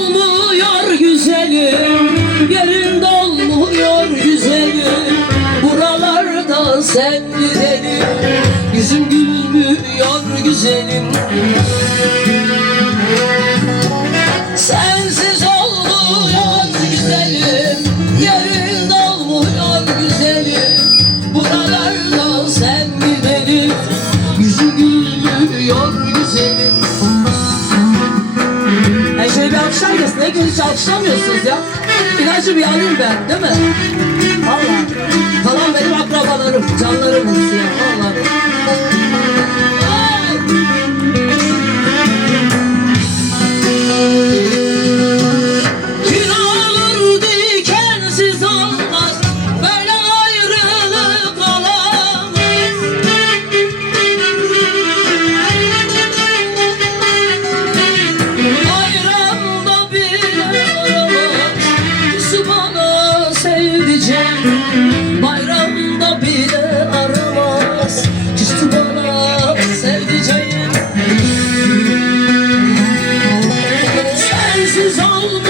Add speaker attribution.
Speaker 1: olmuyor güzelim Yerin dolmuyor güzelim. Buralarda sen gidelim Yüzüm gülmüyor güzelim. Sensiz olmuyor güzelim Yerin dolmuyor güzelim. Buralarda sen gidelim Yüzüm gülmüyor güzelim. Ne gün hiç alkışlamıyorsunuz ya. İlacı bir alayım ben değil mi? Valla. is all